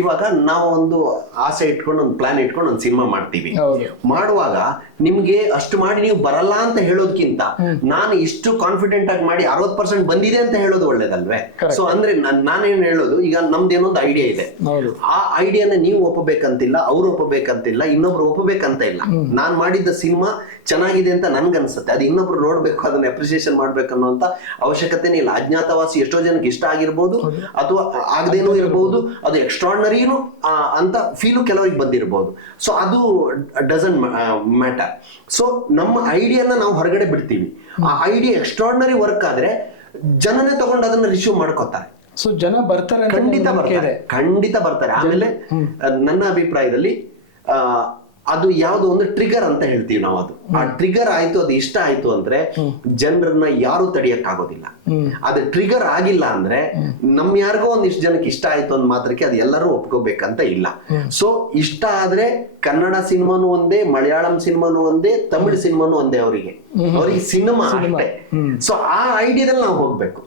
ಇವಾಗ ನಾವು ಒಂದು ಆಸೆ ಇಟ್ಕೊಂಡು ಒಂದು ಪ್ಲಾನ್ ಇಟ್ಕೊಂಡು ಒಂದು ಸಿನಿಮಾ ಮಾಡ್ತೀವಿ. ಹೌದು. ಮಾಡುವಾಗ ನಿಮ್ಗೆ ಅಷ್ಟು ಮಾಡಿ ನೀವು ಬರಲ್ಲ ಅಂತ ಹೇಳೋದ್ಕಿಂತ ನಾನು ಇಷ್ಟು ಕಾನ್ಫಿಡೆಂಟ್ ಆಗಿ ಮಾಡಿ 60% ಬಂದಿದೆ ಅಂತ ಹೇಳೋದು ಒಳ್ಳೇದಲ್ವೇ? ಸೊ ಅಂದ್ರೆ ನಾನೇನ್ ಹೇಳೋದು, ಈಗ ನಮ್ದೇನೊಂದು ಐಡಿಯಾ ಇದೆ, ಹೌದು. ಆ ಐಡಿಯಾನ ನೀವು ಒಪ್ಪಬೇಕಂತಿಲ್ಲ, ಅವ್ರು ಒಪ್ಪಬೇಕಂತಿಲ್ಲ, ಇನ್ನೊಬ್ರು ಒಪ್ಪಬೇಕಂತ ಇಲ್ಲ. ನಾನ್ ಮಾಡಿದ್ದ ಸಿನಿಮಾ ಚೆನ್ನಾಗಿದೆ ಅಂತ ನನ್ಗನ್ಸುತ್ತೆ, ಅದು ಇನ್ನೊಬ್ರು ನೋಡ್ಬೇಕು, ಅದನ್ನ ಅಪ್ರಿಸಿಯೇಷನ್ ಮಾಡ್ಬೇಕು ಅನ್ನೋಂತ ಅವಶ್ಯಕತೆನೇ ಇಲ್ಲ. ಅಜ್ಞಾತವಾಸಿ ಎಷ್ಟೋ ಜನಕ್ಕೆ ಇಷ್ಟ ಆಗಿರ್ಬೋದು, ಅಥವಾ ಆಗದೇನೂ ಇರಬಹುದು, ಅದು ಎಕ್ಸ್ಟ್ರಾರ್ಡನರಿನು ಅಂತ ಫೀಲು ಕೆಲವರಿಗೆ ಬಂದಿರಬಹುದು. ಸೊ ಅದು ಡಸಂಟ್ ಮ್ಯಾಟರ್. ಸೊ ನಮ್ಮ ಐಡಿಯಾನ ನಾವು ಹೊರಗಡೆ ಬಿಡ್ತೀವಿ, ಆ ಐಡಿಯಾ ಎಕ್ಸ್ಟ್ರಾರ್ಡನರಿ ವರ್ಕ್ ಆದ್ರೆ ಜನನೇ ತಗೊಂಡು ಅದನ್ನ ರಿಸೀವ್ ಮಾಡ್ಕೋತಾರೆ. ಸೊ ಜನ ಬರ್ತಾರೆ, ಖಂಡಿತ ಬರ್ತಾರೆ. ಆಮೇಲೆ ನನ್ನ ಅಭಿಪ್ರಾಯದಲ್ಲಿ ಅದು ಯಾವ್ದೋ ಒಂದು ಟ್ರಿಗರ್ ಅಂತ ಹೇಳ್ತೀವಿ ನಾವು. ಅದು ಆ ಟ್ರಿಗರ್ ಆಯ್ತು, ಅದು ಇಷ್ಟ ಆಯ್ತು ಅಂದ್ರೆ ಜನರನ್ನ ಯಾರು ತಡಿಯಕ್ ಆಗೋದಿಲ್ಲ. ಅದು ಟ್ರಿಗರ್ ಆಗಿಲ್ಲ ಅಂದ್ರೆ ನಮ್ ಯಾರಿಗೋ ಒಂದಿಷ್ಟು ಜನಕ್ಕೆ ಇಷ್ಟ ಆಯ್ತು ಅಂದ್ ಮಾತ್ರಕ್ಕೆ ಅದು ಎಲ್ಲರೂ ಒಪ್ಕೋಬೇಕಂತ ಇಲ್ಲ. ಸೊ ಇಷ್ಟ ಆದ್ರೆ ಕನ್ನಡ ಸಿನಿಮಾನು ಒಂದೇ, ಮಲಯಾಳಂ ಸಿನಿಮಾನು ಒಂದೇ, ತಮಿಳ್ ಸಿನಿಮಾನು ಒಂದೇ, ಅವರಿಗೆ ಸಿನಿಮಾ ಅಷ್ಟೇ. ಸೊ ಆ ಐಡಿಯಾದಲ್ಲಿ ನಾವು ಹೋಗ್ಬೇಕು.